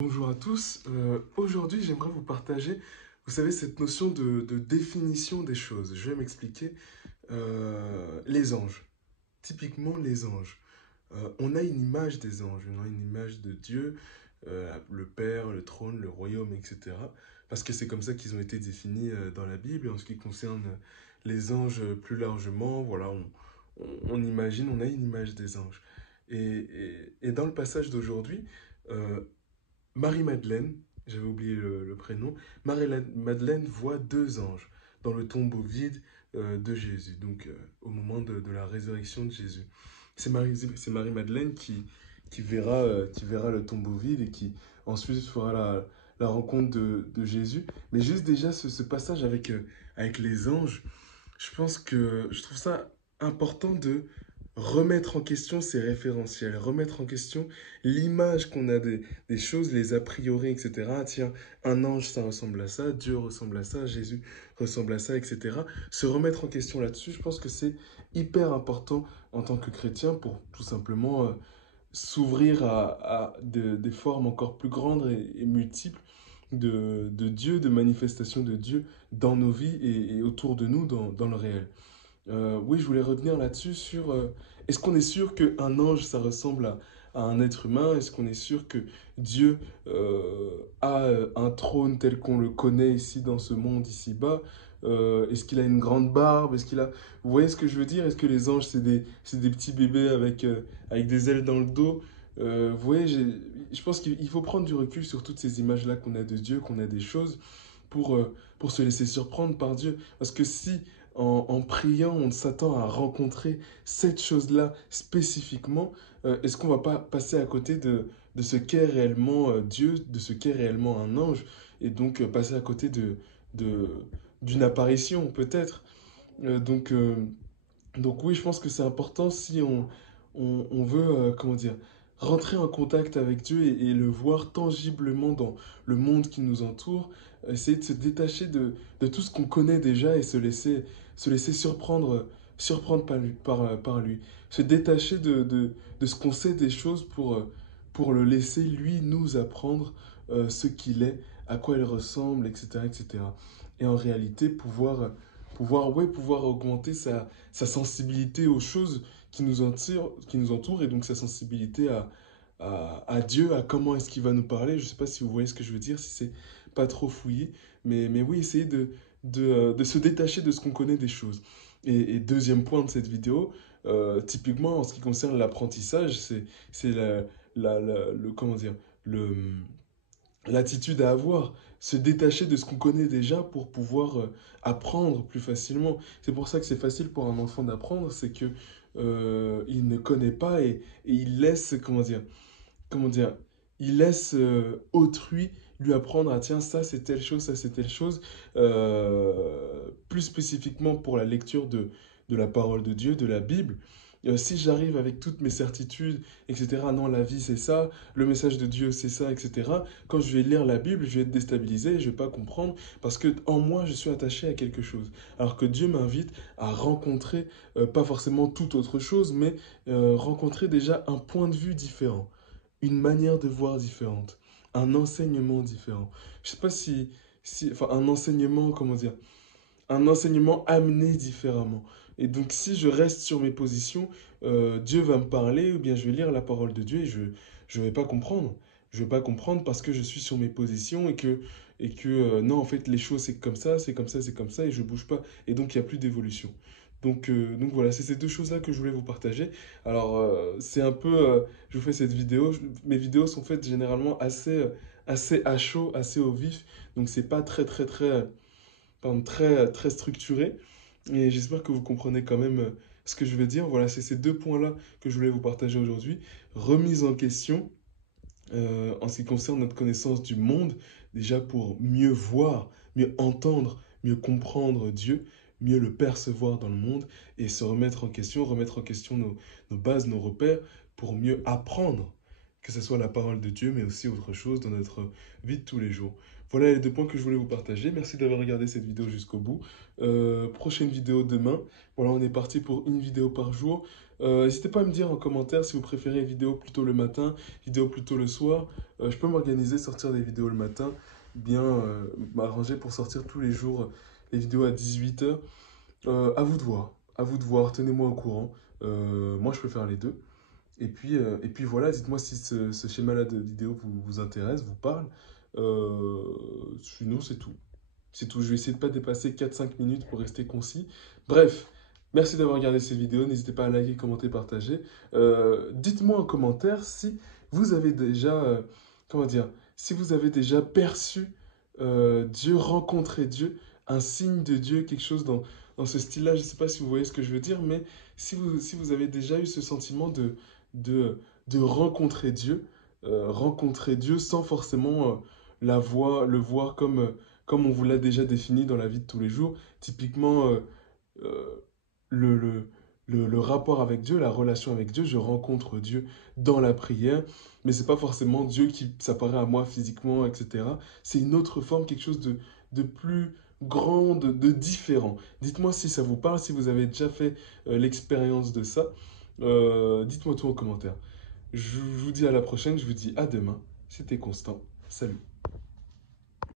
Bonjour à tous. Aujourd'hui, j'aimerais vous partager, vous savez, cette notion de définition des choses. Je vais m'expliquer. Les anges, typiquement les anges. On a une image des anges, on a une image de Dieu, le Père, le trône, le royaume, etc. Parce que c'est comme ça qu'ils ont été définis dans la Bible. Et en ce qui concerne les anges plus largement, voilà, on imagine, on a une image des anges. Et dans le passage d'aujourd'hui, euh, Marie-Madeleine, j'avais oublié le prénom, Marie-Madeleine voit deux anges dans le tombeau vide de Jésus, donc au moment de la résurrection de Jésus. C'est Marie-Madeleine qui verra le tombeau vide et qui ensuite fera la rencontre de Jésus. Mais juste déjà ce passage avec les anges, je trouve ça important de remettre en question ces référentiels, remettre en question l'image qu'on a des choses, les a priori, etc. Ah, tiens, un ange, ça ressemble à ça, Dieu ressemble à ça, Jésus ressemble à ça, etc. Se remettre en question là-dessus, je pense que c'est hyper important en tant que chrétien pour tout simplement s'ouvrir des formes encore plus grandes et multiples de Dieu, de manifestations de Dieu dans nos vies et autour de nous dans le réel. Oui, je voulais revenir là-dessus sur est-ce qu'on est sûr qu'un ange, ça ressemble à un être humain? Est-ce qu'on est sûr que Dieu a un trône tel qu'on le connaît ici dans ce monde ici-bas? Est-ce qu'il a une grande barbe? Est-ce qu'il a... Vous voyez ce que je veux dire? Est-ce que les anges, c'est des petits bébés avec des ailes dans le dos? Vous voyez, je pense qu'il faut prendre du recul sur toutes ces images-là qu'on a de Dieu, qu'on a des choses, pour se laisser surprendre par Dieu. Parce que si en priant, on s'attend à rencontrer cette chose-là spécifiquement, est-ce qu'on va pas passer à côté de ce qu'est réellement Dieu, de ce qu'est réellement un ange, et donc passer à côté de, d'une apparition peut-être. Euh, donc, euh, donc oui, je pense que c'est important si on veut, comment dire, rentrer en contact avec Dieu et le voir tangiblement dans le monde qui nous entoure, essayer de se détacher de tout ce qu'on connaît déjà et se laisser surprendre par lui. Se détacher de ce qu'on sait des choses pour le laisser, lui, nous apprendre ce qu'il est, à quoi il ressemble, etc., etc. Et cetera. Et en réalité, pouvoir augmenter sa sensibilité aux choses qui nous entourent et donc sa sensibilité à Dieu, à comment est-ce qu'il va nous parler. Je ne sais pas si vous voyez ce que je veux dire, si c'est pas trop fouillé, mais oui, essayer de se détacher de ce qu'on connaît des choses. Et deuxième point de cette vidéo, typiquement en ce qui concerne l'apprentissage, c'est comment dire, le, l'attitude à avoir, se détacher de ce qu'on connaît déjà pour pouvoir apprendre plus facilement. C'est pour ça que c'est facile pour un enfant d'apprendre, c'est que il ne connaît pas et il laisse, comment dire, il laisse autrui lui apprendre, ah tiens, ça c'est telle chose, ça c'est telle chose, plus spécifiquement pour la lecture de la parole de Dieu, de la Bible. Si j'arrive avec toutes mes certitudes, etc., non, la vie c'est ça, le message de Dieu c'est ça, etc., quand je vais lire la Bible, je vais être déstabilisé, je vais pas comprendre, parce que en moi je suis attaché à quelque chose. Alors que Dieu m'invite à rencontrer, pas forcément toute autre chose, mais rencontrer déjà un point de vue différent, une manière de voir différente, un enseignement différent. Je sais pas enfin, un enseignement, comment dire, un enseignement amené différemment. Et donc, si je reste sur mes positions, Dieu va me parler, ou bien je vais lire la parole de Dieu et je vais pas comprendre. Je vais pas comprendre parce que je suis sur mes positions et que non, en fait, les choses, c'est comme ça, c'est comme ça, c'est comme ça, et je bouge pas. Et donc, il n'y a plus d'évolution. Donc voilà, c'est ces deux choses-là que je voulais vous partager. Alors, c'est un peu, je vous fais cette vidéo, mes vidéos sont faites généralement assez à chaud, assez au vif, donc c'est pas très structuré. Et j'espère que vous comprenez quand même ce que je veux dire. Voilà, c'est ces deux points-là que je voulais vous partager aujourd'hui. Remise en question en ce qui concerne notre connaissance du monde, déjà pour mieux voir, mieux entendre, mieux comprendre Dieu, mieux le percevoir dans le monde et se remettre en question nos bases, nos repères pour mieux apprendre, que ce soit la parole de Dieu, mais aussi autre chose dans notre vie de tous les jours. Voilà les deux points que je voulais vous partager. Merci d'avoir regardé cette vidéo jusqu'au bout. Prochaine vidéo demain. Voilà, on est parti pour une vidéo par jour. N'hésitez pas à me dire en commentaire si vous préférez vidéo plutôt le matin, vidéo plutôt le soir. Je peux m'organiser, sortir des vidéos le matin, bien m'arranger pour sortir tous les jours les vidéos à 18 h. À vous de voir, à vous de voir, tenez-moi au courant. Moi, je peux faire les deux. Et puis voilà, dites-moi si ce schéma-là de vidéo vous intéresse, vous parle. Sinon, c'est tout. C'est tout. Je vais essayer de ne pas dépasser 4 5 minutes pour rester concis. Bref, merci d'avoir regardé cette vidéo. N'hésitez pas à liker, commenter, partager. Dites-moi en commentaire si vous avez déjà, comment dire, si vous avez déjà perçu Dieu, rencontré Dieu, un signe de Dieu, quelque chose dans ce style-là. Je ne sais pas si vous voyez ce que je veux dire, mais si vous avez déjà eu ce sentiment de, de rencontrer Dieu sans forcément le voir comme on vous l'a déjà défini dans la vie de tous les jours. Typiquement, euh, le, le, le rapport avec Dieu, la relation avec Dieu, je rencontre Dieu dans la prière, mais c'est pas forcément Dieu qui s'apparaît à moi physiquement, etc. C'est une autre forme, quelque chose de plus grand, de différent. Dites-moi si ça vous parle, si vous avez déjà fait l'expérience de ça. Dites-moi tout en commentaire. Je vous dis à la prochaine, je vous dis à demain. C'était Constant. Salut.